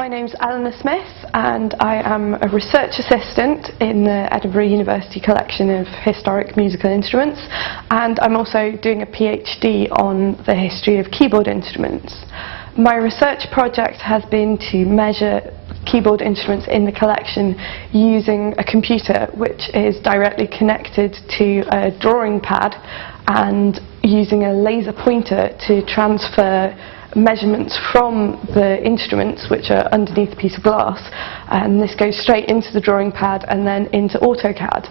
My name's Eleanor Smith and I am a research assistant in the Edinburgh University collection of historic musical instruments, and I'm also doing a PhD on the history of keyboard instruments. My research project has been to measure keyboard instruments in the collection using a computer which is directly connected to a drawing pad and using a laser pointer to transfer measurements from the instruments, which are underneath a piece of glass, and this goes straight into the drawing pad and then into AutoCAD.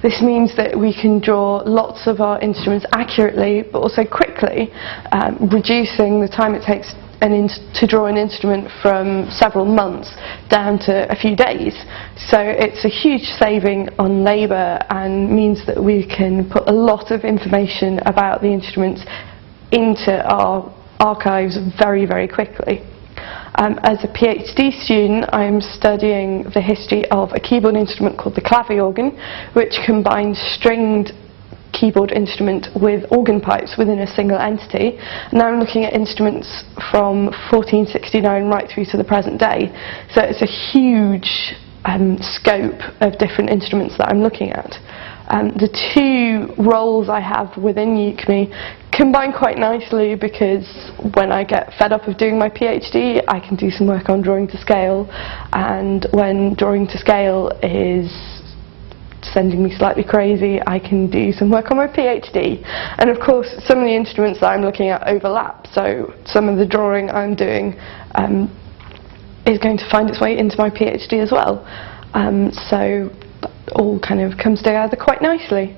This means that we can draw lots of our instruments accurately but also quickly, reducing the time it takes to draw an instrument from several months down to a few days. So it's a huge saving on labour and means that we can put a lot of information about the instruments into our archives very, very quickly. As a PhD student, I'm studying the history of a keyboard instrument called the clavier organ, which combines stringed keyboard instrument with organ pipes within a single entity. And now I'm looking at instruments from 1469 right through to the present day. So it's a huge scope of different instruments that I'm looking at. The two roles I have within EUCHMI combine quite nicely, because when I get fed up of doing my PhD, I can do some work on drawing to scale, and when drawing to scale is sending me slightly crazy, I can do some work on my PhD. And of course, some of the instruments that I'm looking at overlap, so some of the drawing I'm doing is going to find its way into my PhD as well. So all kind of comes together quite nicely.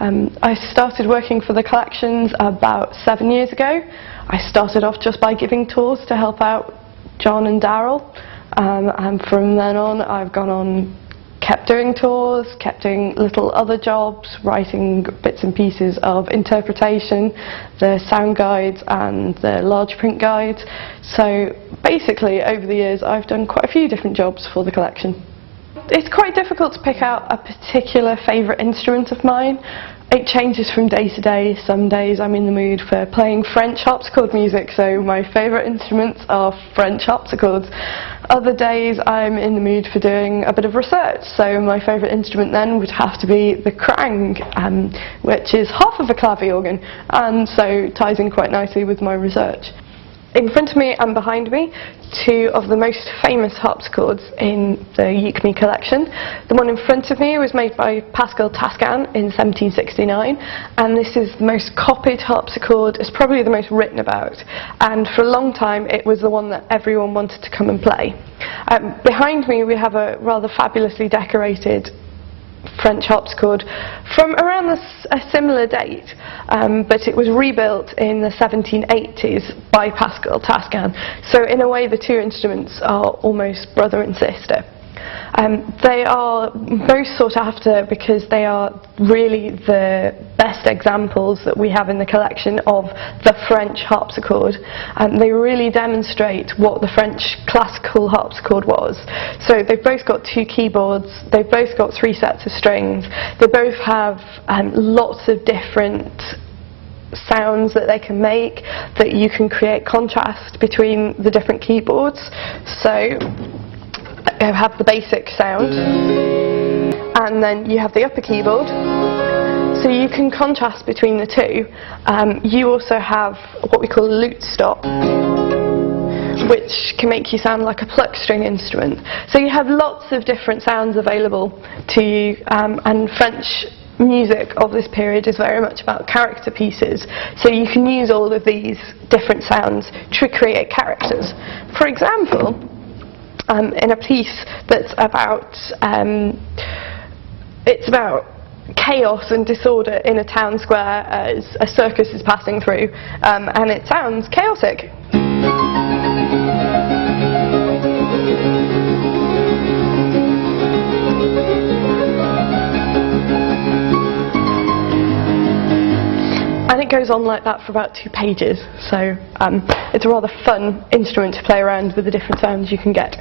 I started working for the collections about 7 years ago. I started off just by giving tours to help out John and Daryl, and from then on I've gone on, kept doing tours, kept doing little other jobs, writing bits and pieces of interpretation, the sound guides and the large print guides. So basically over the years I've done quite a few different jobs for the collection. It's quite difficult to pick out a particular favourite instrument of mine. It changes from day to day. Some days I'm in the mood for playing French harpsichord music, so my favourite instruments are French harpsichords. Other days I'm in the mood for doing a bit of research, so my favourite instrument then would have to be the krang, which is half of a clavier organ, and so ties in quite nicely with my research. In front of me and behind me, two of the most famous harpsichords in the EUCHMI collection. The one in front of me was made by Pascal Tascan in 1769, and this is the most copied harpsichord. It's probably the most written about, and for a long time it was the one that everyone wanted to come and play. Behind me we have a rather fabulously decorated French harpsichord from around a similar date, but it was rebuilt in the 1780s by Pascal Tascan. So in a way the two instruments are almost brother and sister. They are most sought after because they are really the best examples that we have in the collection of the French harpsichord. They really demonstrate what the French classical harpsichord was. So they've both got two keyboards, they've both got three sets of strings, they both have lots of different sounds that they can make, that you can create contrast between the different keyboards. So you have the basic sound, and then you have the upper keyboard, so you can contrast between the two. You also have what we call a lute stop, which can make you sound like a pluck string instrument. So you have lots of different sounds available to you, and French music of this period is very much about character pieces, so you can use all of these different sounds to create characters. For example, in a piece that's about it's about chaos and disorder in a town square as a circus is passing through, and it sounds chaotic. And it goes on like that for about 2 pages, so it's a rather fun instrument to play around with the different sounds you can get.